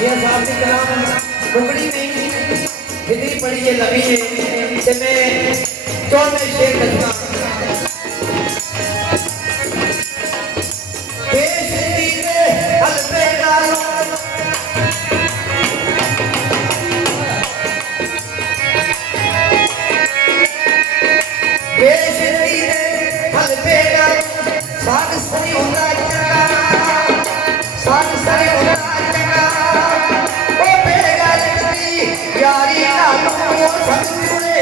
ये साहब की कलाम टुकड़ी नहीं इतनी बड़ी ये लगी है कि मैं 14 शेर लिखना देश दीने हल्के डालो देश दीने हल्के डालो साग सरी होता चला साग सरी होता यारी लालो सतगुरे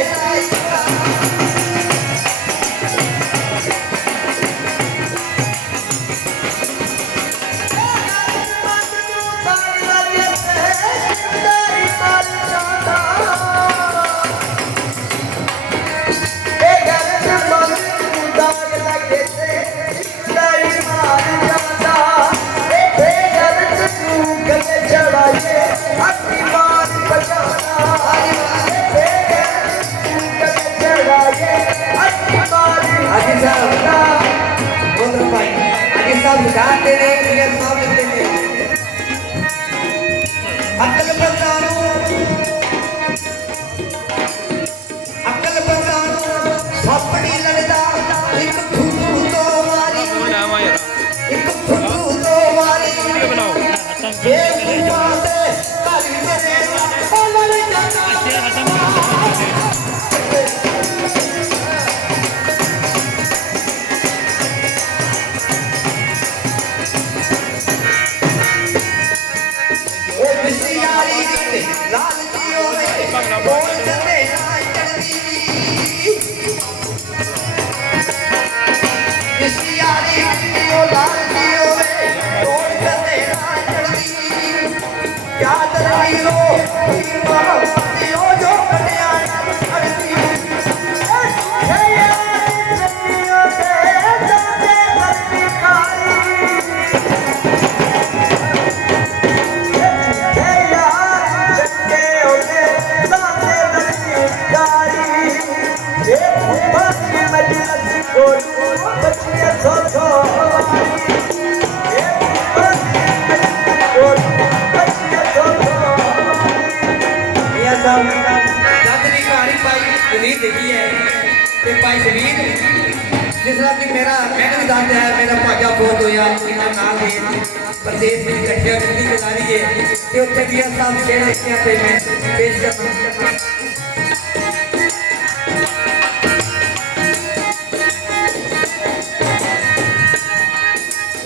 जाते रहे साहब लिखते थे अक्ल बंदानो सापड़ी लड़दा एक फुटू तो मारी एक फुटू तो मारी ये हुआ से काली मेरे ओ लड़ जाता लाल जियो में बोल करते चढ़ती जिसकी यारी जियो लाल जियो में बोल करते चढ़ती क्या तरवीरो जियो जो बनिया चढ़ती हे यार जियो से जाते करती कारी देखी है कि भाई शरीर जिस तरह की मेरा मैंने भी जानते हैं मेरा भाजा बहुत होया इन्होंने नाल है प्रदेश में इकट्ठे जिंदगी गुजारी है कि उत्थे भी साहब शेर लिखियां पे मैं पेश करना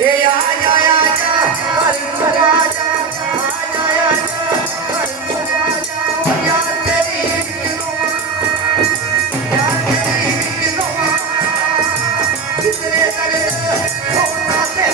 ए आजा आजा हर आजा आजा आजा हर आजा यार तेरी कितने दर्द सोना से